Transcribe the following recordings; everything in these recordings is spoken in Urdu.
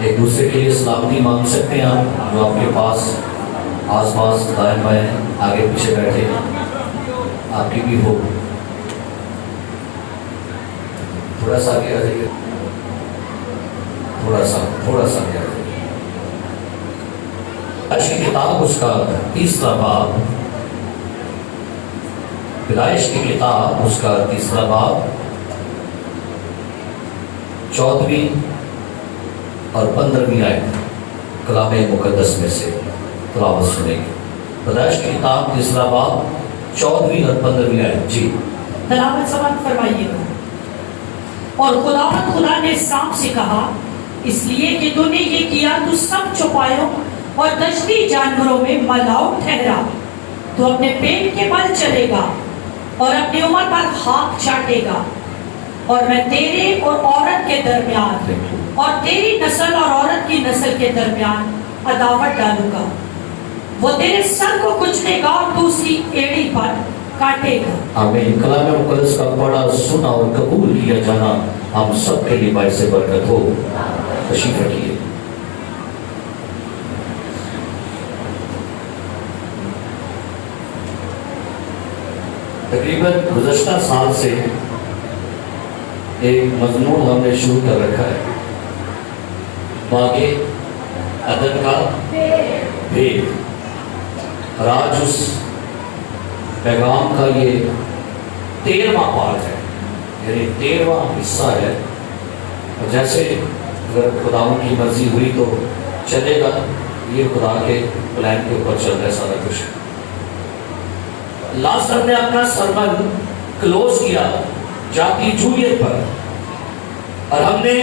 ایک دوسرے کے لیے سلامتی مانگ سکتے ہیں آپ جو آپ کے پاس آس پاس دائیں بائیں آگے پیچھے بیٹھے آپ کی بھی ہو. تھوڑا سا آگے آ جائیے, تھوڑا سا آگے آ جائیے. پیدائش کی کتاب اس کا 3 باب, پیدائش کی کتاب اس کا 3 باب 14ویں اور 15ویں آیت کلام مقدس میں سے تلاوت سنیں گے. پیدائش کی کتاب 3 باب 14ویں اور 15ویں آیت. جی تلاوت سماعت فرمائیے گا. اور خدا نے سانپ سے کہا, اس لیے کہ تو نے یہ کیا تو سب چوپایوں اور دشتی جانوروں میں ملاؤ ٹھہرا. تو اپنے پیٹ کے بل چلے گا اور اپنی عمر پر خاک چاٹے گا, اور میں تیرے اور عورت کے درمیان اور تیری نسل اور عورت کی نسل کے درمیان عداوت ڈالوں گا. وہ تیرے سر کو کچلے گا اور تو اس کی ایڑی پر کاٹے گا. آمین. کلام مقدس کا پڑھا سنا اور قبول کیا جانا ہم سب کے لیے باعث برکت ہو. تشریف رکھیے. تقریباً گزشتہ سال سے ایک مضمون ہم نے شروع کر رکھا ہے, باغ عدن کا بھید. اور آج اس پیغام کا یہ 13واں پارٹ ہے, یعنی 13واں حصہ ہے. اور جیسے اگر خداوند کی مرضی ہوئی تو چلے گا, یہ خدا کے پلان کے اوپر چل رہا ہے سارا کچھ. لاسٹ ہم نے اپنا سرمن کلوز کیا جاتی جولیت پر, اور ہم نے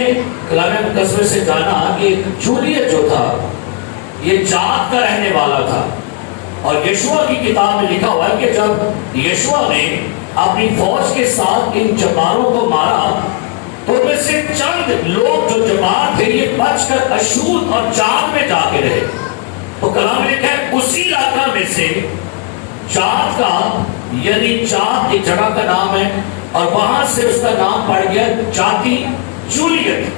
کلام مقدس میں سے جانا کہ جولیت جو تھا یہ جات کا رہنے والا تھا. اور یشوع کی کتاب میں لکھا ہوا ہے کہ جب یشوع نے اپنی فوج کے ساتھ ان جباروں کو مارا تو ان میں سے چند لوگ جو جبار تھے یہ بچ کر اشور اور جات میں جا کے رہے. تو کلام میں لکھا ہے اسی علاقہ میں سے جات کا, یعنی جات ایک جگہ کا نام ہے, اور وہاں سے اس کا نام پڑ گیا جاتی جولیت.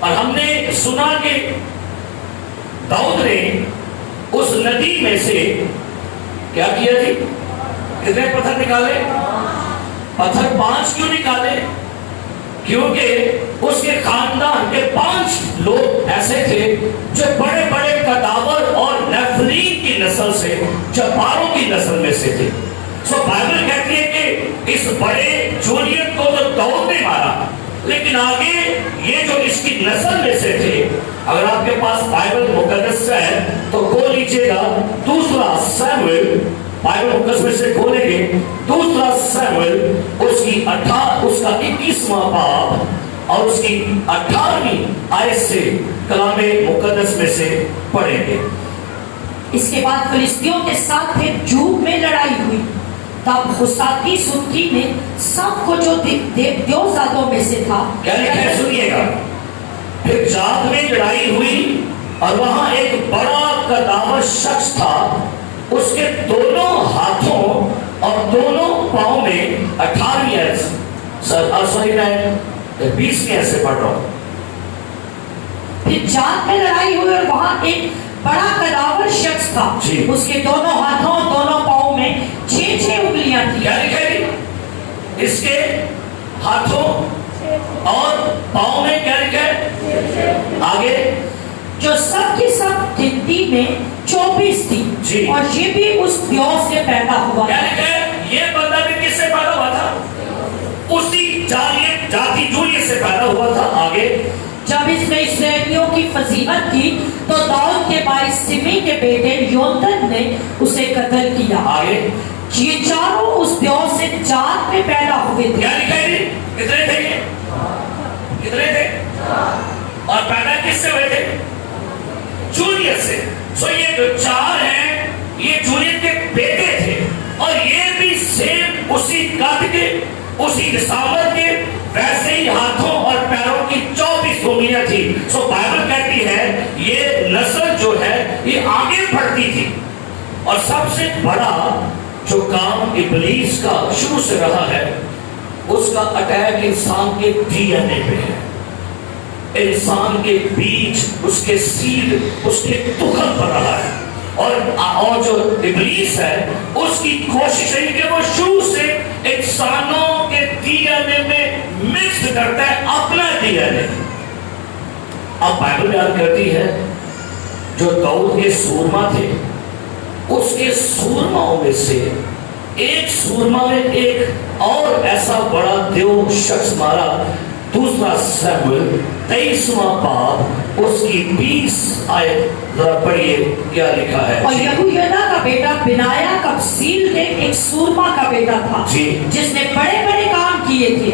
اور ہم نے سنا کہ داؤد نے اس ندی میں سے کیا کیا جی, کتنے پتھر نکالے؟ پتھر 5 کیوں نکالے؟ کیونکہ اس کے خاندان کے 5 لوگ ایسے تھے جو بڑے بڑے کداور اور نیفلین کی نسل سے, جباروں کی نسل میں سے تھے. سو بائبل کہتی ہے کہ اس بڑے جولیت کو تو داؤد نے مارا, لیکن آگے یہ جو اس کی نسل میں سے تھے, اگر آپ کے پاس بائبل مقدس ہے تو کھول لیجئے گا 2 سیموئیل, بائبل مقدس میں سے کھولیں گے 2 سیموئیل اس کا 21واں باب اور اس کی 18ویں آیت سے کلام مقدس میں سے پڑھیں گے. اس کے بعد فلسطینیوں کے ساتھ پھر جوب میں لڑائی ہوئی. تب خساتی سنکی نے سب کو جو دیوزادوں میں سے تھا, کیا لکھا ہے سنیے گا. پھر جات میں لڑائی ہوئی اور وہاں ایک بڑا کداور شخص تھا, اس کے دونوں ہاتھوں اور دونوں پاؤں میں 18ویں آیت میں 20ویں ایسے پڑھ رہا ہوں. پھر جات میں لڑائی ہوئی اور وہاں ایک بڑا کداور شخص تھا, اس کے دونوں ہاتھوں اور دونوں پاؤں میں 6 انگلیاں تھیں. کیا لکھا ہے؟ اس کے ہاتھوں اور پاؤں میں کیا لکھا ہے؟ آگے جو سب کی سب گنتی میں 24 تھی, اور یہ بھی اس دیو سے پیدا ہوا. کیا لکھا ہے؟ یہ بندہ بھی کس سے پیدا ہوا تھا؟ اسی جاتی جولیت سے پیدا ہوا تھا. آگے جب اس نے اسرائیلیوں کی فضیحت کی تو داؤد کے بھائی سمی کے بیٹے یونتن نے اسے قتل کیا. آگے یہ چاروں اس دیو سے جات میں پیدا ہوئے تھے. کیا لکھا ہے؟ کتنے تھے یہ؟ کتنے تھے؟ اور پیدا کس سے ہوئے تھے؟ جولیت سے. سو یہ جو 4 ہیں یہ جولیت کے بیٹے تھے, اور یہ بھی سیم اسی قد کے, اسی نسابت کے, ویسے ہی ہاتھوں اور پیروں کی 24 انگلیاں تھی. سو بائبل کہتی ہے یہ نسل جو ہے یہ آگے بڑھتی تھی. اور سب سے بڑا جو کام ابلیس کا شروع سے رہا ہے, اس کا اٹیک انسان کے ڈی این اے پہ ہے. انسان کے بیچ اس کے سیڈ اس کے تخم پر رہا ہے، اور جو ابلیس ہے اس کی کوشش ہے کہ وہ شروع سے انسانوں کے ڈی این اے میں مکس کرتا ہے اپنا ڈی این اے۔ اب بائبل بیان کرتی ہے جو داؤد کے سورما تھے، اس کے سورماؤں میں سے ایک سورما میں ایک اور ایسا بڑا دیو شخص مارا۔ دوسرا سیموئیل 23واں باب اس کی 20 آیت ذرا پڑھیے کیا لکھا ہے۔ اور یہویدا کا بیٹا بنایا قبسیل کے ایک سورما کا بیٹا تھا جس نے بڑے بڑے کام کیے تھے۔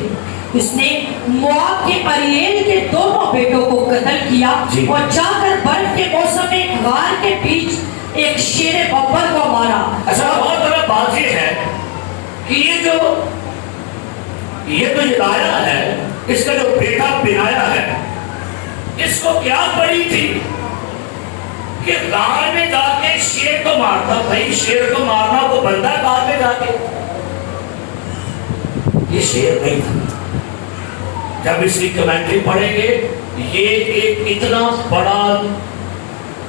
اس نے مواب کے اریل کے دونوں بیٹوں کو قتل کیا اور جا کر برف کے موسم میں ایک غار کے بیچ ایک شیر ببر کو مارا۔ اچھا بہت بڑا بات یہ ہے کہ یہ جو یدایا ہے، اس کا جو بیٹا بنایا ہے، اس کو کیا پڑی تھی کہ غار میں جا کے شیر کو مارتا۔ بھائی شیر کو مارنا کو بنتا ہے غار میں جا کے؟ یہ شیر نہیں تھا۔ جب اس کی کمنٹری پڑھیں گے، یہ ایک اتنا بڑا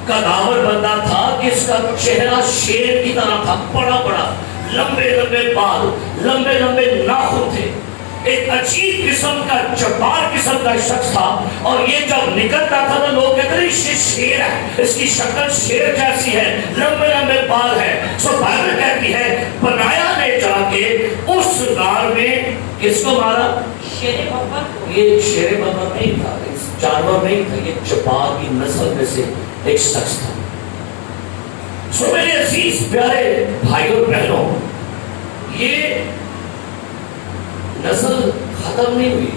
قداور بندہ تھا کہ اس کا چہرہ شیر کی طرح تھا، بڑا بڑا، لمبے لمبے بال، لمبے لمبے ناخن تھے، ایک عجیب قسم کا جبار قسم کا شخص تھا۔ اور یہ جب نکلتا تھا تو لوگ کہتے ہیں یہ شیر ہے، اس کی شکل شیر جیسی ہے، لمبے لمبے بال ہے۔ سو بائبل کہتی ہے بنایا نے جا کے اس غار میں کس کو مارا؟ شیر ببر۔ یہ شیر ببر نہیں تھا، اس جانور نہیں تھا، یہ جبار کی نسل میں سے ایک شخص تھا۔ سو میرے عزیز پیارے بھائیوں اور بہنوں، یہ نسل ختم نہیں ہوئی،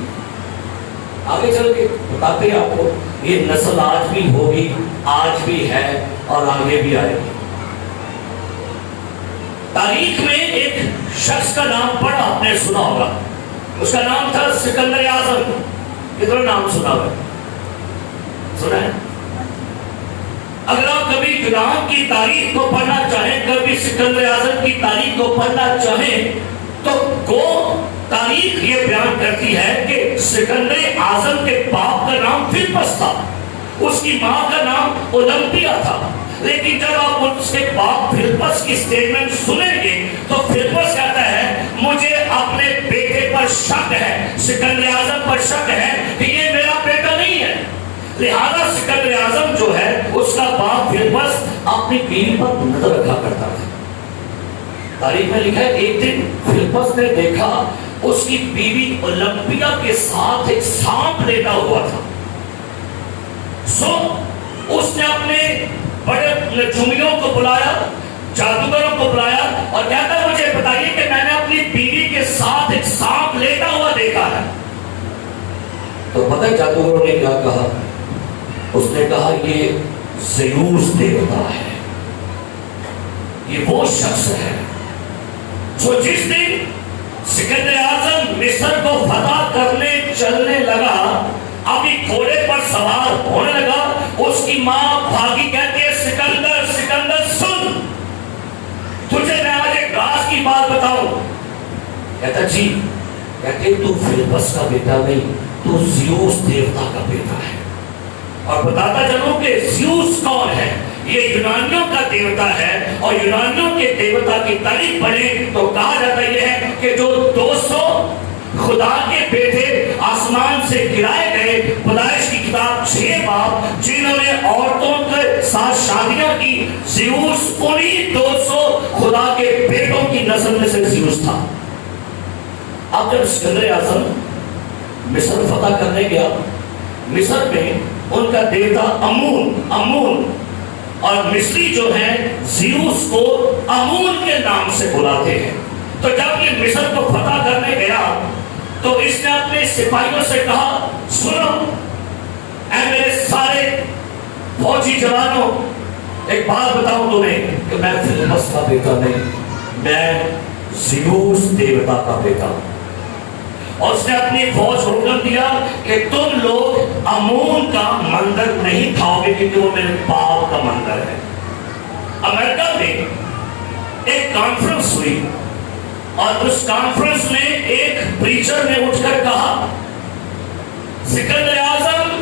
آگے چل کے بتاتے ہیں آپ کو، یہ نسل آج بھی ہوگی، آج بھی ہے اور آگے بھی آئے گی۔ تاریخ میں ایک شخص کا نام پڑھا آپ نے سنا ہوگا، اس کا نام تھا سکندر اعظم۔ کتنا نام سنا ہوا سنا ہے؟ اگر آپ کبھی یونان کی تاریخ کو پڑھنا چاہیں، کبھی سکندر اعظم کی تاریخ کو پڑھنا چاہیں، تو وہ تاریخ یہ بیان کرتی ہے کہ سکندر اعظم کے باپ کا نام فلپس تھا، اس کی ماں کا نام اولمپیا تھا۔ لیکن جب آپ اس کے باپ فلپس کی سٹیٹمنٹ سنیں گے تو فلپس کہتا ہے مجھے اپنے بیٹے پر شک ہے، سکندر اعظم پر شک ہے کہ یہ میرا بیٹا نہیں ہے۔ لہذا سکندر اعظم جو ہے اس کا باپ فلپس اپنی بیوی پر نظر رکھا کرتا تھا۔ تاریخ میں لکھا ہے ایک دن فلپس نے دیکھا اس کی بیوی اولمپیا کے ساتھ ایک سانپ لیٹا ہوا تھا۔ سو اس نے اپنے بڑے نجومیوں کو بلایا، جادوگروں کو بلایا اور کہتا ہے مجھے بتائیے کہ میں نے اپنی بیوی کے ساتھ ایک سانپ لیٹا ہوا دیکھا ہے۔ تو پتہ ہے جادوگروں نے کیا کہا؟ اس نے کہا یہ زیوس دیوتا ہے، یہ وہ شخص ہے جو جس دن سکندر اعظم مصر کو فتح کرنے چلنے لگا، ابھی گھوڑے پر سوار ہونے لگا، اس کی ماں بھاگی کہتی ہے سکندر سکندر سن، تجھے میں آج ایک راز کی بات بتاؤں۔ کہتا جی، کہتے تو فلپس کا بیٹا نہیں، تو زیوس دیوتا کا بیٹا ہے۔ اور بتاتا چلوں کہ زیوس کون ہے؟ یہ یونانیوں کا دیوتا ہے، اور یونانیوں کے دیوتا کی تعریف پڑھیں تو کہا جاتا یہ ہے کہ جو 200 خدا کے بیٹے آسمان سے گرائے گئے، پیدائش کی کتاب 6 باب، جنہوں نے عورتوں کے ساتھ شادیاں کی، زیوس انہی 200 خدا کے بیٹوں کی نسل میں سے زیوس تھا۔ اب جب سکندر اعظم مصر فتح کرنے گیا، مصر میں ان کا دیوتا امون اور مصری جو ہیں زیوس کو امون کے نام سے بلاتے ہیں۔ تو جب یہ مصر کو فتح کرنے گیا تو اس نے اپنے سپاہیوں سے کہا سنو اے میرے سارے فوجی جوانوں، ایک بات بتاؤں تمہیں کہ میں فلپس کا بیٹا نہیں، میں زیوس دیوتا کا بیٹا ہوں۔ اور اس نے اپنی فوج کو حکم دیا کہ تم لوگ امون کا مندر نہیں کھاؤ گے کیونکہ وہ میرے باپ کا مندر ہے۔ امریکہ میں ایک کانفرنس ہوئی اور اس کانفرنس میں ایک پریچر نے اٹھ کر کہا سکندر اعظم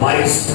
22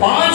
5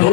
2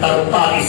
43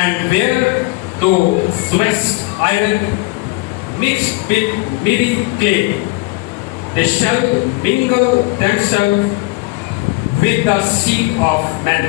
And where thou sawest iron mixed with miry clay, they shall mingle themselves with the seed of man.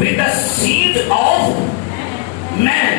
with the seed of man।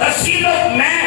The seed of man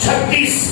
36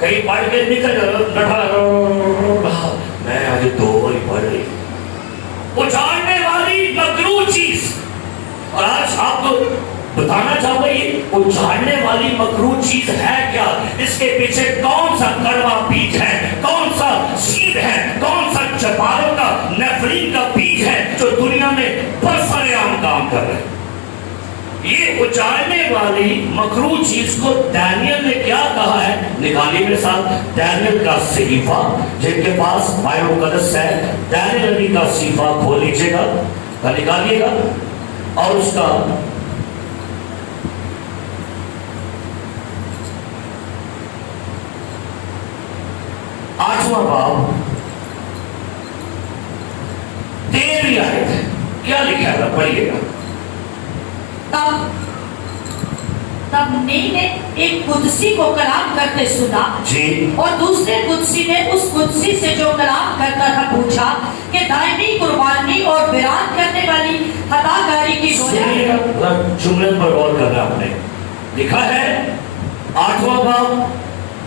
کہیں پڑھ کے نکل میں آج 2 بار پڑھ رہی اجاڑنے والی مکروہ چیز. اور آج آپ کو بتانا چاہوں گا یہ اجاڑنے والی مکروہ چیز ہے کیا, اس کے پیچھے کون سا کڑوا بیج ہے, کون سا سیڈ ہے, کون سا چپاروں کا نیفرین کا بیج ہے جو دنیا میں برسر عام کام کر رہے ہیں. یہ اجاڑنے والی مکروہ چیز کو دانیل نے کیا کہا ہے, نکالیے میرے ساتھ دانیل کا صحیفہ, جن کے پاس بائبل مقدس ہے دانیل نبی کا صحیفہ کھول لیجیے گا, نکالیے گا, اور اس کا 8واں باب 13ویں آیت ہے. کیا لکھا ہے, پڑھیے گا. تب نئی نے ایک قدسی کو کلام کرتے سنا جی, اور دوسرے قدسی نے اس قدسی سے جو کلام کرتا تھا پوچھا کہ دائمی قربانی اور ویران کرنے والی خطا کاری کی گویا. جملے پر غور کرنا آپ نے. لکھا ہے 8واں باب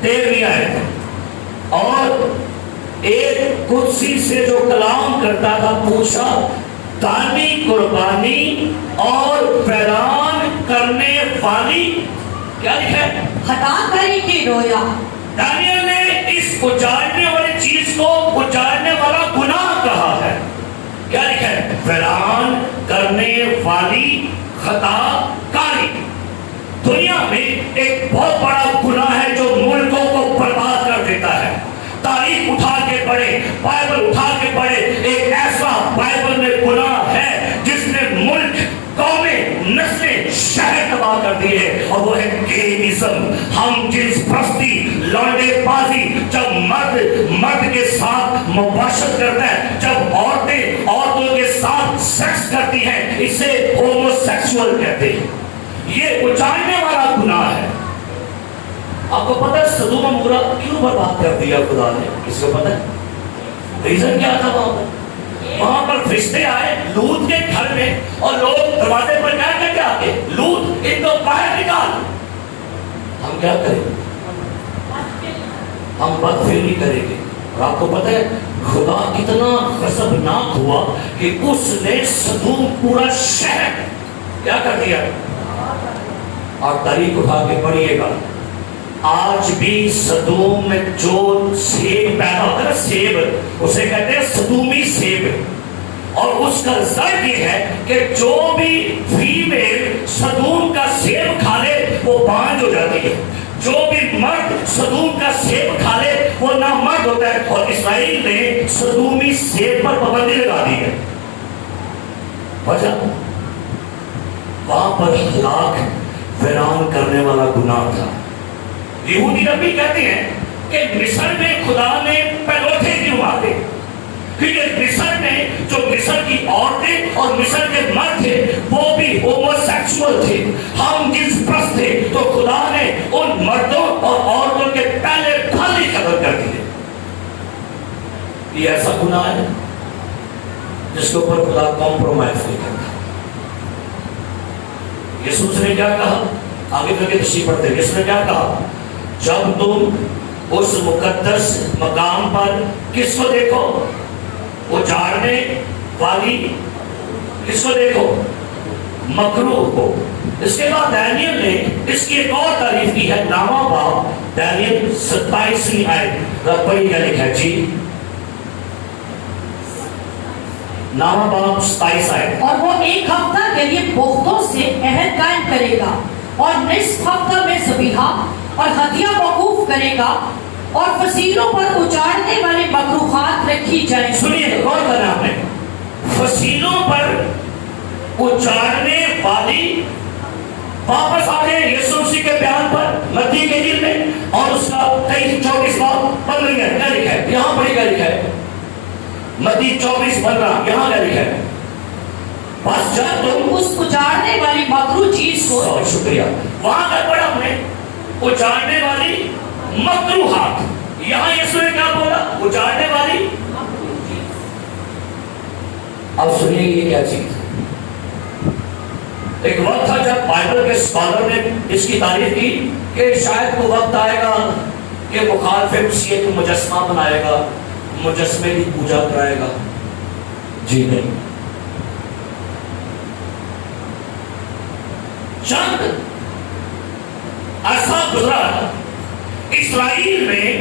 13ویں آیت, اور ایک قدسی سے جو کلام کرتا تھا پوچھا دائمی قربانی اور ویران کرنے والی, کیا لکھا ہے, خطا کاری کی رویا. دانیل نے اس اجاڑنے والی چیز کو اجاڑنے والا گناہ کہا ہے. کیا لکھا ہے, ویران کرنے والی خطا کاری. دنیا میں ایک بہت بڑا گناہ ہے جو ملکوں کو برباد کر دیتا ہے. تاریخ اٹھا کے پڑھے, بائبل اٹھا کے پڑھے, ایک ایسا بائبل میں گناہ ہے جس نے ملک, قومیں, نسلیں, شہر تباہ کر دیے, اور وہ ہے گیئزم, ہم جنس پرستی, لانڈے بازی. جب مرد کے ساتھ مباشرت کرتا ہے, جب عورتیں عورتوں کے ساتھ سیکس کرتی ہیں, اسے ہومو سیکسول کہتے ہیں. یہ اجاڑنے والا گناہ ہے. آپ کو پتہ ہے سدوم عمورہ کیوں برباد کر دیا خدا نے, کس کو پتہ ہے ریزن کیا تھا؟ وہاں پر فرشتے آئے لوط کے گھر میں, اور لوگ دروازے پر کیا کہتے آتے, لوط ان کو باہر نکال. ہم کیا کریں, ہم بدفعلی کریں گے. اور آپ کو پتہ ہے خدا اتنا غضبناک ہوا کہ اس نے سدوم پورا شہر کیا کر دیا. اور تاریخ اٹھا کے پڑھیے گا, آج بھی سدوم میں جو سیب پیدا ہوتا ہے, سیب اسے کہتے ہیں سدومی سیب, اور اس کا رزلٹ یہ ہے کہ جو بھی فیمیل سدوم کا سیب کھا لے وہ بانج ہو جاتی ہے, جو بھی مرد سدوم کا سیب کھا لے وہ نامرد ہوتا ہے. اور اسرائیل نے سدومی سیب پر پابندی لگا دی ہے. وجہ وہاں پر ہلاک ویران کرنے والا گناہ تھا. یہودی نبی کہتے ہیں کہ مصر میں خدا نے پلوٹے کیوں مارے, کیونکہ مصر میں جو مصر کی عورتیں اور مصر کے مرد تھے وہ بھی ہومو سیکسول تھے, ہم جنس پرست تھے, تو خدا نے ان مردوں اور عورتوں کے پہلے پھل ہی ختم کر دیے. یہ ایسا گناہ ہے جس کے اوپر خدا کمپرومائز نہیں کرتا. یسوع نے کیا کہا, آگے کر کے تشریح پڑھتے ہیں. یسوع نے کیا کہا, جب تم اس مقدس مقام پر کس کو دیکھو, اجاڑنے والی, کس کو دیکھو, مکروہ کو. اس کے بعد دانیل نے اس کی ایک اور تعریف کی ہے. 9واں باب دانیل 27ویں آیت, پڑھی کیا لکھا ہے جی, 9واں باب 27 آیت. اور وہ 1 ہفتہ کے لیے پختوں سے عہد قائم کرے گا, اور نصف ہفتہ میں ذبیحہ اور ہدیہ موقوف کرے گا, اور فصیلوں پر اجاڑنے والے مکروہات رکھی جائیں. سنیے, غور کرنا آپ نے, فصیلوں پر اجاڑنے والی. واپس آ گئے یسوع مسیح کے بیان پر متی کے انجیل میں, اور اس کا 23-24 باب 15 ہے. کیا لکھا ہے یہاں پڑھی, کیا لکھا ہے متی 24-15, یہاں کیا لکھا ہے, بس جب تم اس اجاڑنے والی مکروہ چیز کو. بہت شکریہ, وہاں کا پڑھا ہم نے اجاڑنے والی مکروہات. یہاں یسوع نے کیا بولا, اجاڑنے والی. اب سنیے یہ کیا چیز ہے. ایک وقت تھا جب بائبل کے اسکالر نے اس کی تعریف کی کہ شاید وہ وقت آئے گا کہ مخالف مسیح کو مجسمہ بنائے گا, مجسمے کی پوجا کرائے گا. جی نہیں. چند عرصہ گزرا, اسرائیل میں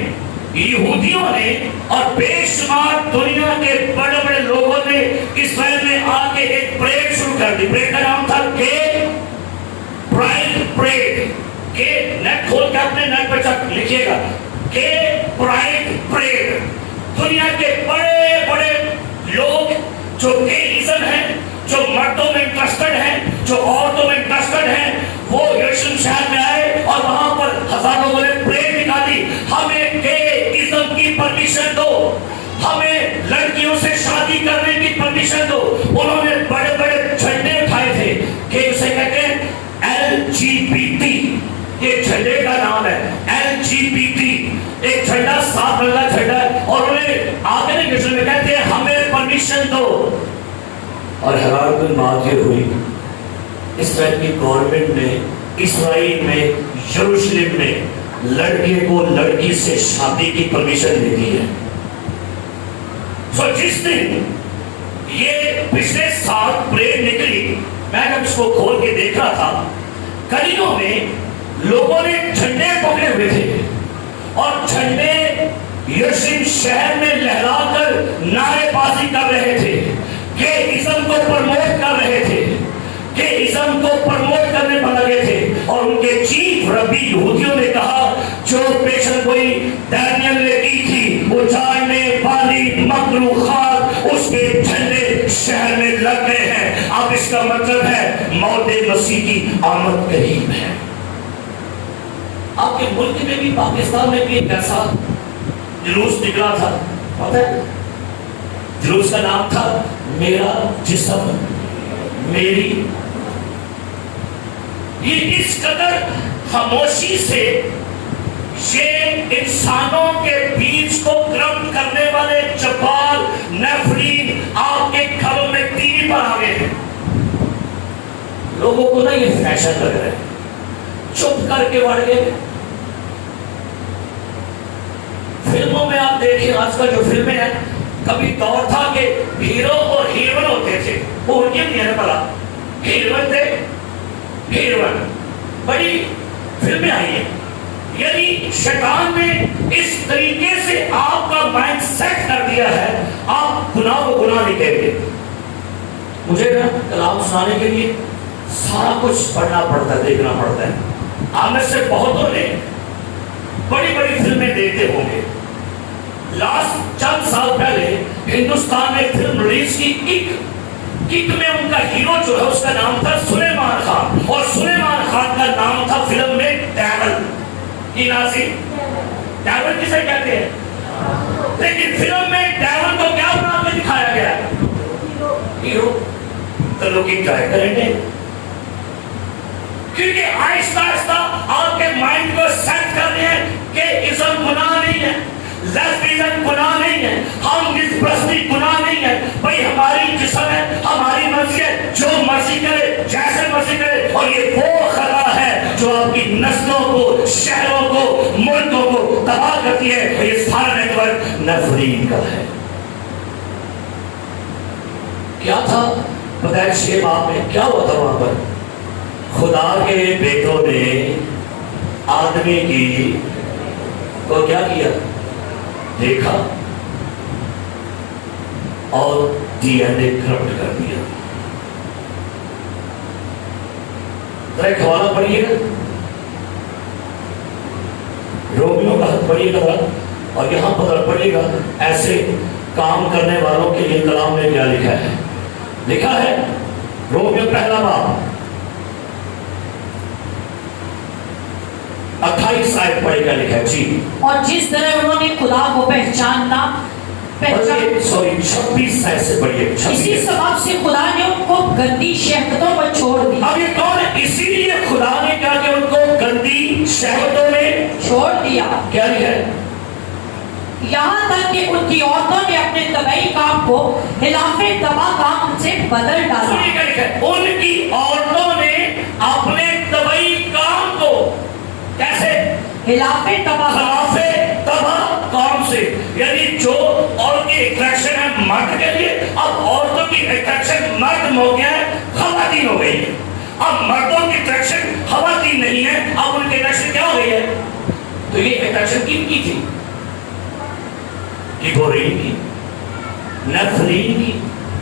یہودیوں نے اور بے شمار دنیا کے بڑے بڑے لوگوں نے اسرائیل میں آ کے ایک پریڈ شروع کر دی. پریڈ کا نام تھا گے پرائڈ پریڈ. کہ نیٹ کھول کے اپنے نیٹ پہ چک لکھیے گا, گے پرائڈ پریڈ. دنیا کے بڑے بڑے لوگ جو گےازم ہیں, جو مردوں میں انٹرسٹڈ ہیں, جو عورتوں میں انٹرسٹڈ ہیں, وہ یروشلم شہر میں آئے اور وہاں پر ہزاروں لوگوں نے پریڈ نکالی. ہمیں گےازم کی پرمیشن دو, ہمیں لڑکیوں سے شادی کرنے کی پرمیشن دو. انہوں نے بڑے بڑے جھنڈے اٹھائے تھے کہ اسے کہتے ہیں LGBT. یہ جھنڈے کا نام ہے LGBT. ایک جھنڈا صاف رنگا جھنڈا ہے, اور انہیں آگے نہیں یروشلم میں کہتے ہیں ہمیں پرمیشن دو. اور حیران کن بات یہ ہوئی, اسرائیل کی گورنمنٹ نے اسرائیل میں یروشلم میں لڑکے کو لڑکی سے شادی کی پرمیشن دے دی ہے. سو جس دن یہ پچھلے سال پریڈ نکلی, میں جب اس کو کھول کے دیکھ رہا تھا, گلیوں میں لوگوں نے جھنڈے پکڑے ہوئے تھے اور جھنڈے یروشلم شہر میں لہرا کر نعرے بازی کر رہے تھے, کہ ازم کو پرموٹ کر رہے تھے, کہ ازم کو پرموٹ کرنے پر لگے تھے. اور ان کے چیف ربی یہودیوں نے کہا جو پیشن گوئی دانیل نے کی تھی وہ جاننے والی مخلوقات اس کے جھنڈے شہر میں لگ گئے ہیں. اب اس کا مطلب ہے موت مسیح کی آمد قریب ہے. آپ کے ملک میں بھی, پاکستان میں بھی ایک ایسا جلوس نکلا تھا, پتہ ہے جلوس کا نام تھا میرا جسم میری. یہ اس قدر خاموشی سے یہ انسانوں کے بیچ کو کرپٹ کرنے والے جبار نفرین آپ کے گھروں میں ٹی وی پر آ گئے ہیں. لوگوں کو نا یہ فیشن لگ رہا ہے, چپ کر کے بڑھ گئے. فلموں میں آپ دیکھیں, آج کل جو فلمیں ہیں, کبھی دور تھا کہ ہیرو اور ہیروئن ہوتے تھے, وہ ان کے نہیں ہے بلا, ہیروئن تھے ہیروئن. بڑی فلمیں آئی ہیں, یعنی شیطان نے اس طریقے سے آپ کا مائنڈ سیٹ کر دیا ہے, آپ گناہ کو گناہ نہیں کہیں گے. مجھے نا کلام سنانے کے لیے سارا کچھ پڑھنا پڑتا ہے, دیکھنا پڑتا ہے. آپ میں سے بہتوں نے بڑی بڑی فلمیں دیکھتے ہوں گے. لاسٹ چند سال پہلے ہندوستان میں فلم ریلیز کی, کک میں ان کا ہیرو جو ہے اس کا نام تھا سلیمان خان, اور سلیمان خان کا نام تھا فلم میں ڈیول. کی ناصر ڈیول کسے کہتے ہیں, لیکن فلم میں ڈیول کو کیا بنا کے دکھایا گیا, ہیرو. تو لوگ انجوائے کریں گے, کیونکہ آہستہ آہستہ آپ کے مائنڈ کو سیٹ کر رہے ہیں کہ ازم گناہ نہیں ہے, لیسبیزم گناہ نہیں ہے, ہم جس پرستی گناہ نہیں ہے. بھائی ہماری جسم ہے, ہماری مرضی ہے, جو مرضی کرے جیسے مرضی کرے. اور یہ وہ خطا ہے جو آپ کی نسلوں کو, شہروں کو, ملکوں کو تباہ کرتی ہے. اور یہ سارا نیٹ ورک نفرین کا ہے. کیا تھا بدائش 6 باب میں کیا ہوا تھا وہاں پر؟ خدا کے بیٹوں نے آدمی کی کو کیا کیا, دیکھا اور ڈی این اے کرپٹ کر دیا. ذرا ایک حوالہ پڑھیے گا, رومیو کا حق پڑھیے گا, اور یہاں پر پڑھیے گا ایسے کام کرنے والوں کے لیے کلام میں کیا لکھا ہے. لکھا ہے رومیو پہلا باب 28 آیت پڑھے گا, لکھا ہے جی. اور جس طرح انہوں نے خدا کو پہچان 26 آیت سے پڑھیے. اسی سبب سے خدا نے ان کو گندی شہوتوں پر چھوڑ دیا. اب یہ کون ہے؟ اسی لیے خدا نے کہا کہ ان کو گندی شہوتوں میں چھوڑ دیا. کیا لکھا ہے؟ یہاں تک کہ ان کی عورتوں نے اپنے طبعی کام کو خلاف طبع کام سے بدل ڈالا. کیا لکھا ہے؟ ان کی عورتوں نے اپنے طبعی کام کو کیسے خلاف طبع یعنی جو عورت کی اٹریکشن ہے مرد کے لیے، اب عورتوں کی اٹریکشن مرد ہو گیا ہے، خواتین ہو گئی ہے۔ اب مردوں کی اٹریکشن خواتین نہیں ہے، اب ان کی اٹریکشن کیا ہو گئی ہے؟ تو یہ اٹریکشن کن کی تھی؟ گبورین کی، نفرین کی،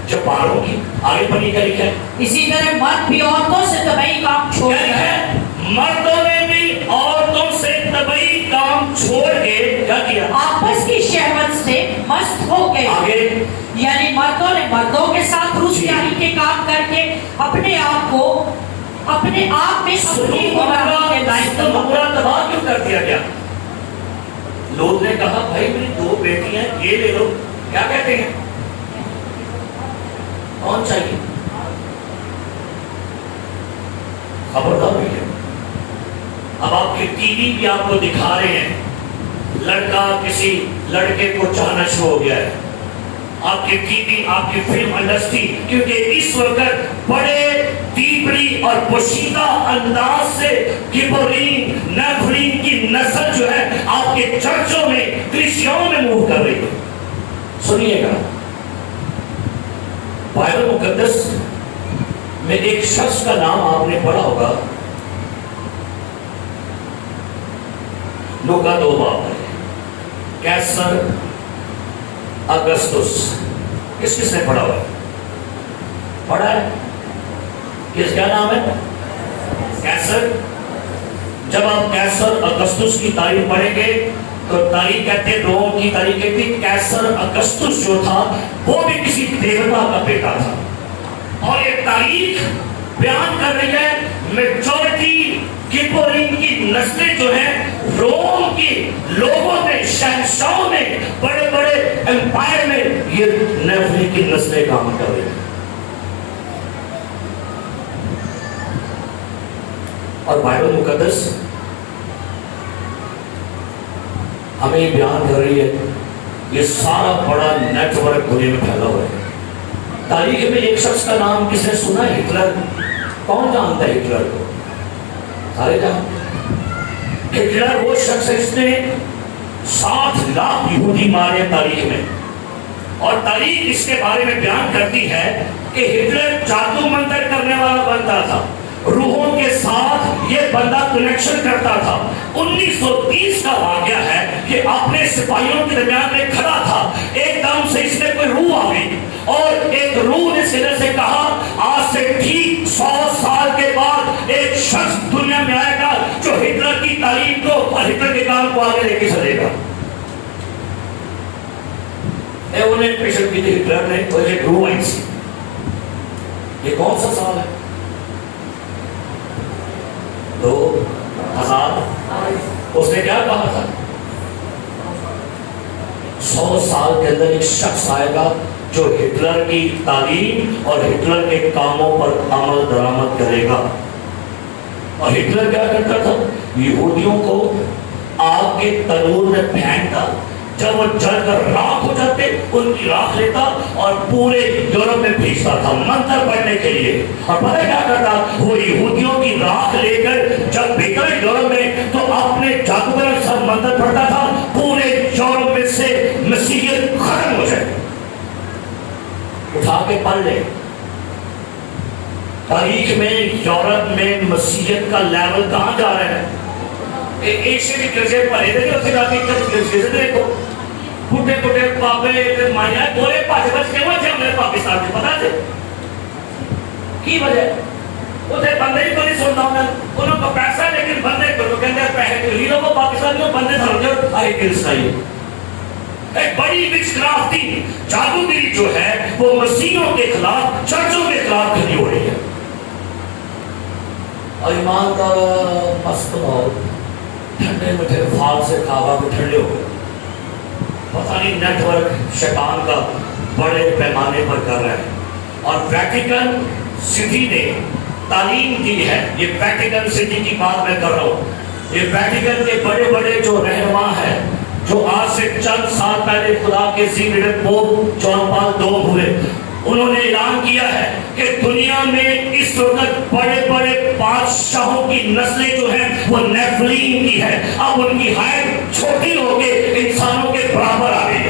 جباروں کی۔ آگے پڑھی کیا لکھا ہے؟ اسی طرح مرد بھی عورتوں سے طبعی کام چھوڑ کیا لکھا کر ہے؟ مردوں نے بھی عورتوں سے طبعی کام چھوڑ کے کیا کیا؟ آپس کی شہوت سے مست ہو گئے۔ آگے یعنی مردوں نے مردوں کے ساتھ روسیاہی کے کام کر کے اپنے آپ میں اپنی گمراہی کے لائق پورا تباہ کیوں کر دیا گیا؟ لوگ نے کہا بھائی میری 2 بیٹی ہیں، یہ لے لو۔ کیا کہتے ہیں؟ کون چاہیے؟ خبردار ہوئی ہے۔ اب آپ کے ٹی وی بھی آپ کو دکھا رہے ہیں لڑکا کسی لڑکے کو چاہنا شروع ہو گیا ہے۔ آپ کے ٹی وی، آپ کی فلم انڈسٹری، کیونکہ اس وقت بڑے ڈیپلی اور پوشیدہ انداز سے گبورین نیفرین کی نسل جو ہے آپ کے چرچوں میں، کلیسیاؤں میں موو کر رہی ہے۔ سنیے گا، بائبل مقدس میں ایک شخص کا نام آپ نے پڑھا ہوگا، لوکا 2 باب ہے، کیسر اگسطس۔ کس نے پڑھا ہوا ہے؟ پڑھا ہے؟ کس کا نام ہے؟ کیسر۔ جب آپ کیسر اگسطس کی تاریخ پڑھیں گے تو تاریخ کہتے ہیں، روم کی تاریخ کہتی ہے کیسر اگسطس جو تھا وہ بھی کسی دیوتا کا بیٹا تھا۔ اور یہ تاریخ بیان کر رہی ہے میجورٹی گبورین کی نسلیں جو ہیں روم کی لوگوں میں، شہنشاہوں میں، بڑے بڑے امپائر میں یہ نیفرین کی نسلیں کام کر رہی ہیں۔ اور بائبل مقدس ہمیں یہ بیان کر رہی ہے، یہ سارا بڑا نیٹ ورک دنیا میں پھیلا ہوا ہے۔ تاریخ میں ایک شخص کا نام کس نے سنا ہے؟ ہٹلر۔ کون جانتا ہے ہٹلر کو؟ سارے جانتے ہیں۔ ہٹلر وہ شخص ہے جس نے 60 لاکھ یہودی مارے تاریخ میں، اور تاریخ اس کے بارے میں بیان کرتی ہے کہ ہٹلر جادو منتر کرنے والا بنتا تھا، روحوں کے ساتھ یہ بندہ کنیکشن کرتا تھا۔ 1930 کا واقعہ ہے کہ اپنے سپاہیوں کے درمیان میں کھڑا تھا، ایک دم سے اس میں کوئی روح آ گئی، اور ایک روح نے سینے سے کہا آج سے ٹھیک 100 سال کے بعد ایک شخص دنیا میں آئے گا جو ہٹلر کی تعلیم کو اور ہٹلر کے کام کو آگے لے کے چلے گا۔ انہیں پیشن کی تھی ہٹلر نے، وہ ایک روح آئی سی۔ یہ کون سا سال ہے؟ 2000۔ اس نے کیا کہا تھا؟ 100 سال کے اندر ایک شخص آئے گا جو ہٹلر کی تعلیم اور ہٹلر کے کاموں پر عمل درآمد کرے گا۔ اور ہٹلر کیا کرتا تھا؟ یہودیوں کو آگ کے تنور میں پھینکتا، جب وہ جل کر راکھ ہو جاتے ان کی راکھ لیتا اور پورے یورپ میں بھیجتا تھا منتر پڑھنے کے لیے۔ اور پتہ کیا کرتا؟ وہ یہودیوں کی راکھ لے کر جب بھیجا یورپ میں تو اپنے جادوگر کے ساتھ منتر پڑھتا تھا، پورے یورپ میں سے مسیحیت ختم ہو جائے۔ اٹھا کے پڑھ لے، تاریخ میں یورپ میں مسیحیت کا لیول کہاں جا رہا ہے؟ ایشین گرجے پڑھے تھے، اسے کہا کہ گرجے دیکھو بھٹے بھٹے پاپے مائیا گورے پاچے بچ کے وہ تھے ہمارے پاکستان میں، پتا تھے کی وجہ؟ اسے بندے ہی کو نہیں سنتا ہوں، انہوں کو پیسہ ہے لیکن بندے کو کہتے ہیں پہلے تو ہیرو کو پاکستان میں بندے دھر دے آئی دل سائیے۔ ایک بڑی وچ کرافٹی جادوگری جو ہے وہ مسیحوں کے خلاف، چرچوں کے خلاف کھڑی ہو رہی ہے۔ اور ایمان کا مست ہو ٹھنڈے میٹھے پھال سے کھاوا کو ٹھنڈے ہو گئے۔ پتہ نہیں نیٹ ورک شیطان کا بڑے پیمانے پر کر رہا ہے۔ اور ویٹیکن سٹی نے تعلیم دی ہے، یہ ویٹیکن سٹی کی بات میں کر رہا ہوں، یہ ویٹیکن کے بڑے بڑے جو رہنما ہیں جو آج سے چند سال پہلے خدا کے لیڈر پوپ جان پال دوم ہوئے، انہوں نے اعلان کیا ہے کہ دنیا میں اس وقت بڑے بڑے بادشاہوں کی نسلیں جو ہیں وہ نیفلین کی ہے۔ اب ان کی ہائٹ چھوٹی ہو کے انسانوں کے برابر آ گئی ہے۔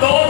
2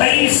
23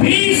20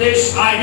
ID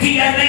DNA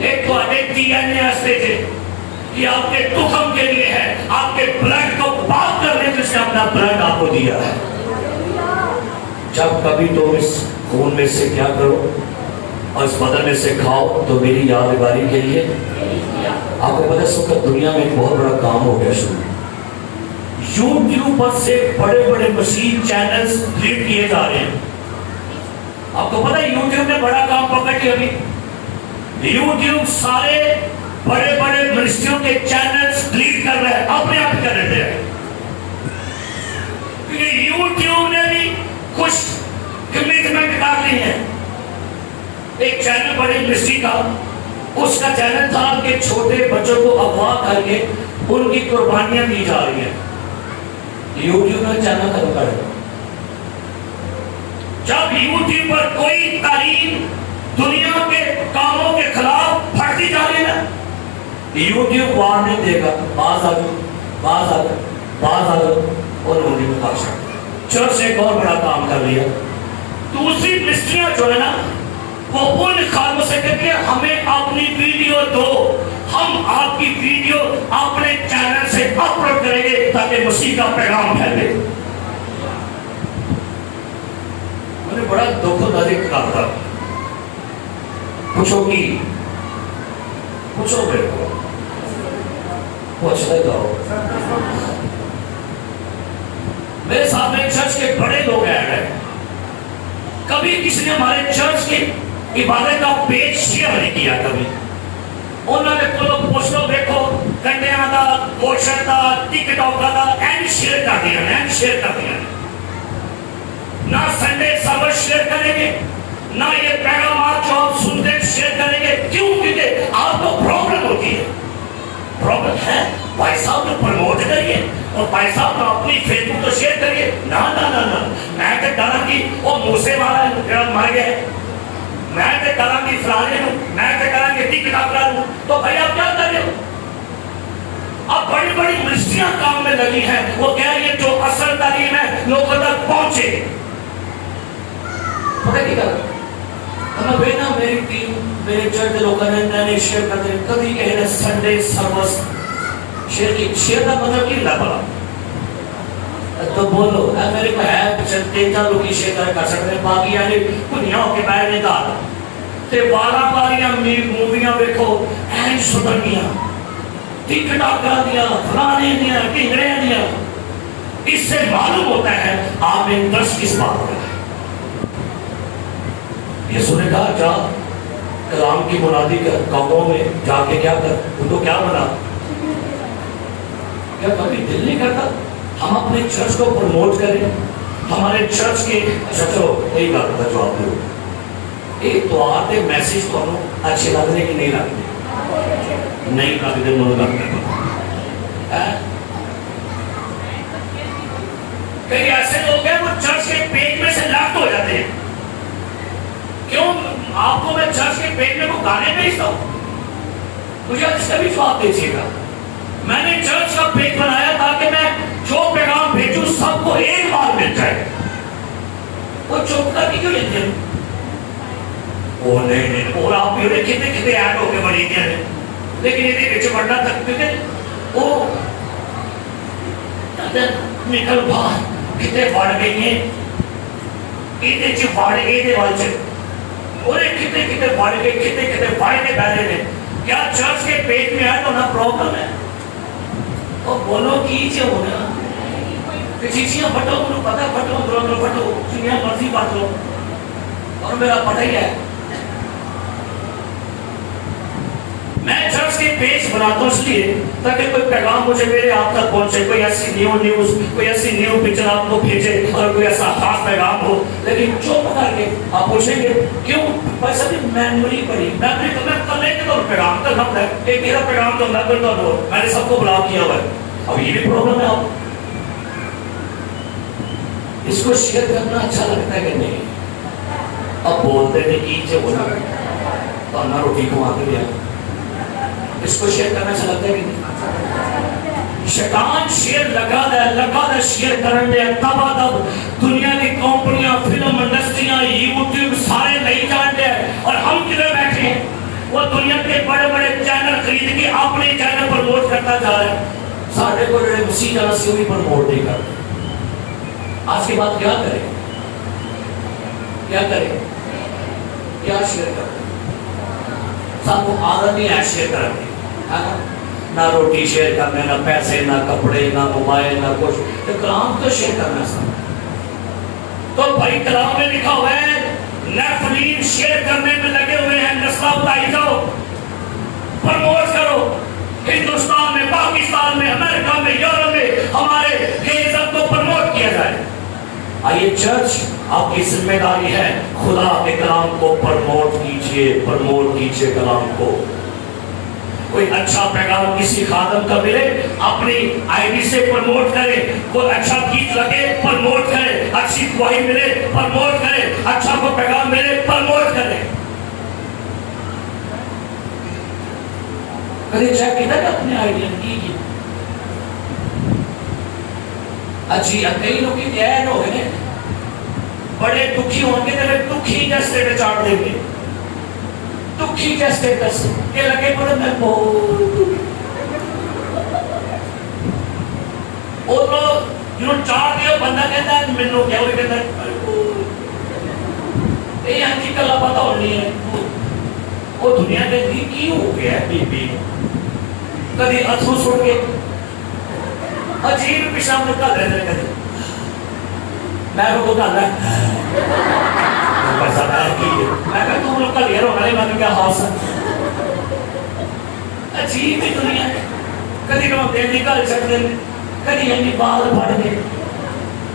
ایک تو DNA ہستے تھے، یہ آپ کے تخم کے لیے ہے، آپ کے بلڈ کو پاک کرنے کے لیے اپنا بلڈ آپ کو دیا ہے۔ جب کبھی تم اس خون میں سے کیا کرو اور اس بدن میں سے کھاؤ تو میری یادگاری کے لیے۔ آپ کو پتہ ہے اس وقت دنیا میں ایک بہت بڑا کام ہو گیا شروع، یوٹیوب پر سے بڑے بڑے مسیح چینلز ڈیلیٹ کیے جا رہے ہیں۔ آپ کو پتہ ہے یوٹیوب نے بڑا کام پکڑ لیا ابھی، یوٹیوب سارے بڑے بڑے منسٹریوں کے چینلز ڈیلیٹ کر رہے ہیں، اپنے آپ کر رہے ہیں، کیونکہ یوٹیوب نے بھی کچھ کمٹمنٹ کر لی ہے۔ ایک چینل بڑی منسٹری کا، اس کا چینل تھا کہ چھوٹے بچوں کو اغوا کر کے ان کی قربانیاں دی جا رہی ہیں، یوٹیوب نے چینل ختم کر دیا۔ جب یوٹیوب پر کوئی تعلیم دنیا کے کاموں کے خلاف پھٹتی جا رہی ہے، یوٹیوب وارننگ دے گا، باز آ گئے اور انہوں نے کہا چرچ نے ایک اور بڑا کام کر لیا۔ دوسری منسٹریاں جو ہے نا وہ ان خانوں سے کہتی ہیں ہمیں اپنی ویڈیو دو، ہم آپ کی ویڈیو اپنے چینل سے اپلوڈ کریں گے تاکہ مسیح کا پیغام پھیلے۔ میں نے بڑا دکھ و درد کہا تھا، پوچھو میرے کو پوچھتے جاؤ۔ میرے سامنے چرچ کے بڑے لوگ ایڈ ہیں، کبھی کسی نے ہمارے چرچ کی عبادت کا پیج شیئر نہیں کیا، کبھی انہوں نے کو لوگ پوچھ لو دیکھو کنڈیاں دا کوشن دا ٹک ٹاک دا اینڈ شیئر کر دیا، نہ سنڈے سروس شیئر کریں گے، نہ یہ پیغامات جو آپ سنتے شیئر کریں گے۔ کیوں؟ کیونکہ آپ کو پرابلم ہوتی ہے، پرابلم ہے بھائی صاحب تو پروموٹ کریے اور بھائی صاحب تو اپنی فیس بک تو شیئر کریے۔ نہ میں تو ڈرا کہ وہ موسے والا مر گئے، میں تو ڈرا کہ فلانے ہوں، میں تو ڈرا کہ ٹک ٹاک ہوں، تو بھائی آپ کیا کر رہے ہو؟ اب بڑی بڑی منسٹریاں کام میں لگی ہیں، وہ کہہ رہی ہے جو اصل تعلیم ہے لوگوں تک پہنچے۔ پتہ کی کر ہمیں بینا میری ٹیم میرے چرچ لوگوں نے شیئر کرتے ہیں، کبھی کہہ رہے سنڈے سروس شیئر کی، شیئر کا مطلب کی لبا تو بولو میرے کو ہے تین چار لوگ شیئر کر سکتے ہیں، باقی یعنی دنیاوں کے باہر نہیں دار تے باریاں موویاں دیکھو این سدنیاں ٹک ٹاک کر دیا فلانے دیا ٹنگڑے دیا۔ اس سے معلوم ہوتا ہے آپ میں درس کس بات کا ہے۔ یسوع نے کہا جا کلام کی منادی کر، قوموں میں جا کے کیا کر، ان کو کیا بنا۔ کیا کبھی دل نہیں کرتا ہم اپنے چرچ کو پروموٹ کریں، ہمارے چرچ کے اچھا چلو یہی بات کا جواب دو، ایک تو آتے میسیج تو اچھے لگنے کی نہیں لگتے، نہیں لگتے منہ لگتے۔ کئی ایسے لوگ ہیں وہ چرچ کے پیج میں سے لاکھ ہو جاتے ہیں۔ کیوں؟ آپ کو میں چرچ کے پیج میں کو گانے بھیجتا ہوں، مجھے اس کا بھی جواب دیجیے گا۔ میں نے چرچ کا پیج بنایا تاکہ میں جو پیغام بھیجوں سب کو ایک بار مل جائے۔ وہ چپ کر کے کیوں لیتے ہیں؟ وہ نہیں اور آپ بھی کتنے ایڈ ہو کے بڑی دیا ہے، لیکن یہ بچے بڑھنا تک کیونکہ وہ نکل باہر کتنے بڑھ گئی ہیں، یہ بڑھ گئے والے اور کتنے بڑھ گئے، کتنے بڑھنے پہلے نے۔ کیا چرچ کے پیٹ میں آئے تو نہ پرابلم ہے؟ اور بولو کیجئے ہونا کہ چیچیاں پھٹو، انہوں پتہ پھٹو، دروں پھٹو، چنیاں مرضی بات لو اور میرا پتہ ہی ہے۔ میں چرچ کے پیج بناتا ہوں اس لیے تاکہ کوئی پیغام مجھے میرے آپ تک پہنچے، کوئی ایسی نیوز، کوئی ایسی نیو پکچر آپ کو بھیجے اور کوئی ایسا خاص پیغام ہو۔ لیکن چپ کر کے آپ پوچھیں گے کیوں؟ بھائی صاحب میموری پڑی، میموری تو میں کل نہیں تو پیغام تک ہم ہے کہ میرا پیغام تو میں کرتا ہوں، میں نے سب کو بلاک کیا ہوا ہے۔ اب یہ بھی پرابلم ہے، آپ اس کو شیئر کرنا اچھا لگتا ہے کہ نہیں؟ اب بولتے نہیں کیجئے بولا تو انا روٹی کو آتے دیا، اس کو شیئر کرنا اچھا لگتا ہے کہ نہیں؟ شیطان شیئر لگا دے شیئر کرن دے تب دنیا کی کمپنیاں، فلم انڈسٹریاں، یوٹیوب سارے نہیں جان دے اور ہم کدھر بیٹھے ہیں؟ وہ دنیا کے بڑے بڑے چینل خرید کے اپنے چینل پروموٹ کرتا جا رہا ہے. ساڑھے کو جڑے مسیح جانا سی بھی پروموٹ نہیں کرتے. آج کے بعد کیا کریں؟ کیا کریں؟ کیا شیئر کریں؟ سانو عادت نہیں ہے شیئر کرنے کی. نہ روٹی شیئر کرنے، نہ پیسے، نہ کپڑے، نہ موبائل، نہ کچھ. تو کلام تو شیئر کرنا سب. تو بھائی کلام میں لکھا ہوا ہے نیفلیم شیئر کرنے میں لگے ہوئے ہیں. نسلہ بتائی جاؤ، پرموٹ کرو. ہندوستان میں، پاکستان میں، امریکہ میں، یورپ میں ہمارے عزت کو پرموٹ کیا جائے. آئیے چرچ، آپ کی ذمہ داری ہے خدا کے کلام کو پرموٹ کیجئے، پرموٹ کیجئے کلام کو. کوئی اچھا پیغام کسی خادم کا ملے اپنی آئی ڈی سے پرموٹ کرے. کوئی اچھا گیت لگے پرموٹ کرے. اچھی گواہی ملے پرموٹ کرے. اچھا کوئی پیغام ملے پرموٹ کرے. کدی چیک کیا کہ اپنے آئی ڈی کی اچھی کئی لوگ کی دین ہو گئے بڑے دکھی ہوں گے تو دکھی کا سٹیٹس چاٹ دیں گے. دکھی کا سٹیٹس کہ لگے پڑے میں بہت اور جنہوں چاٹ دیا بندہ کہتا ہے میں کیا ہوئی کہتا ہے یہ ہنچی کلا پتا ہونی ہے. وہ دنیا کے دی کی ہو گیا ہے بی بی کدی اتھو سوڑ کے عجیب پیشاب نکل رہے تھے. کدی میں کو کہتا ہے پیسہ میں کی میں کہتا ہوں لوگ کا لیر ہونا نہیں میں کیا ہاؤس ہے. عجیب ہی دنیا ہے. کدی کہ دین نکل سکتے ہیں کدی ہمیں بال پڑ گئے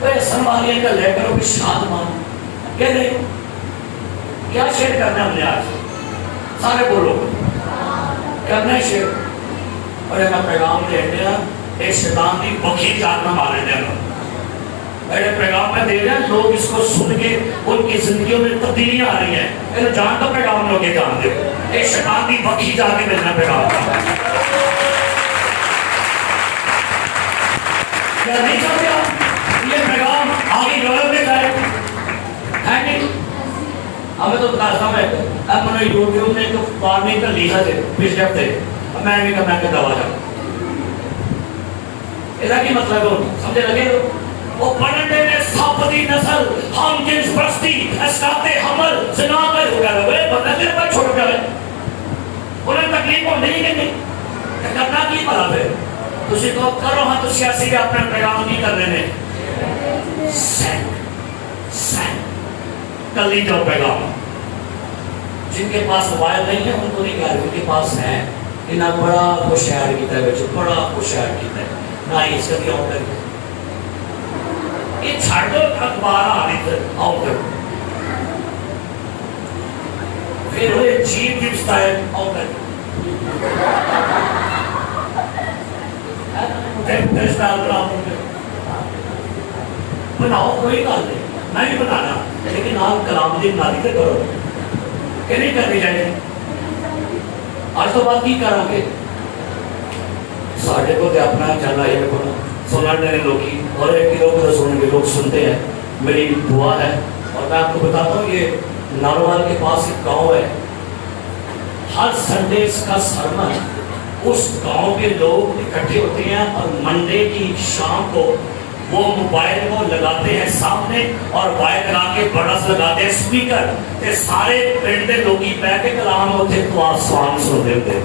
اے سنبھالیے کا لے کرو بھی شاد مانو. کہ نہیں کیا شیئر کرنا ہم نے آج سارے بولو کرنا ہے شیئر. اور ایک پیغام دے دیا ایک شیطان کی بخی جاننا مارے دے گا. ایک پیغام میں دے دیا لوگ اس کو سن کے ان کی زندگیوں میں تبدیلیاں آ رہی ہیں. ایک جان کا پیغام لوگ یہ جان دے ایک شیطان کی بخی جا کے ملنا پیغام کیا نہیں چاہتے آپ یہ پیغام آگے یورپ میں جائے ہے نہیں. ہمیں تو بتاتا ہوں اب میں نے یوٹیوب میں تو فارمنگ کا لکھا تھے پچھلے ہفتے میں بھی کرنا کے دوا جا یہ کی مطلب ہے سمجھے لگے وہ پڑھنے نے ساپتی نسل ہم جنس پرستی اسکات حمل زنا کا ہو گیا ہے بندہ تیرے پر چھوڑ گیا ہے انہیں تکلیف ہو نہیں کہ نہیں کرنا کی بلا پھر تسی تو کرو ہاں تو سیاسی کے اپنے پیغام نہیں کر رہے ہیں سینڈ کلی جو پیغام جن کے پاس موبائل نہیں ہے ان کو نہیں کہہ رہے ان کے پاس ہے انہاں بڑا کچھ شہر کیتا ہے بچے بڑا کچھ شہر کیتا ہے نہ اس کا بھی آؤ کر یہ چھڑ دو اخبار آنے تھے آؤ کر پھر ہوئے چیف جبستا ہے آؤ کر بناؤ کوئی گل نہیں میں نہیں بنانا لیکن آپ کلام دی بنا دی کرو کہ نہیں کرنی چاہیے. آج تو بات کی کرو گے ساڑھے کو اپنا چل رہا ہے سننے لوگی اور ایک لوگ سننے لوگ سنتے ہیں. میری دعا ہے اور میں آپ کو بتاتا ہوں یہ ناروال کے پاس ایک گاؤں ہے ہر سنڈے کا سرمن اس گاؤں کے لوگ اکٹھے ہوتے ہیں اور منڈے کی شام کو وہ موبائل کو لگاتے ہیں سامنے اور وائر لگا کے بڑس لگاتے ہیں سپیکر تے سارے پنڈ دے لوگی بیٹھ کے کلام ہوتے تو آپ سوام سنتے ہوتے ہیں.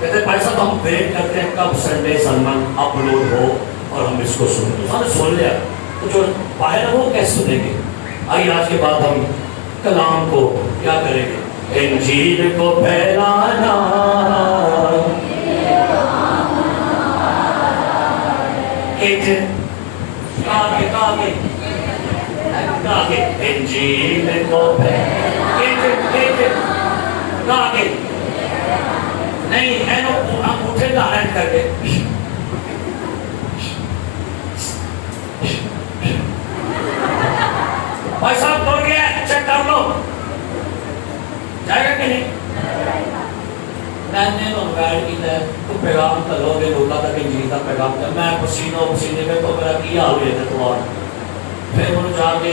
کہتے ہیں بھائی صاحب ہم ویٹ کرتے ہیں کب سنڈے سرمن اپلوڈ ہو اور ہم اس کو سنیں. تو سن لیا تو جو باہر ہے وہ کیسے سنیں گے. آئیے آج کے بعد ہم کلام کو کیا کریں گے انجیل کو پھیلانا انجیل کو نہیں اٹھے دارین کر کے بھائی صاحب توڑ گیا چیک کر لو جائے گا کہ نہیں. میں نے گائیڈ کیا تو پیغام کرو گے لوگوں تک انجیل کا پیغام کر میں پسینوں پسینے میں تو میرا کیا ہو گیا تھا تو اور پھر انہوں جا کے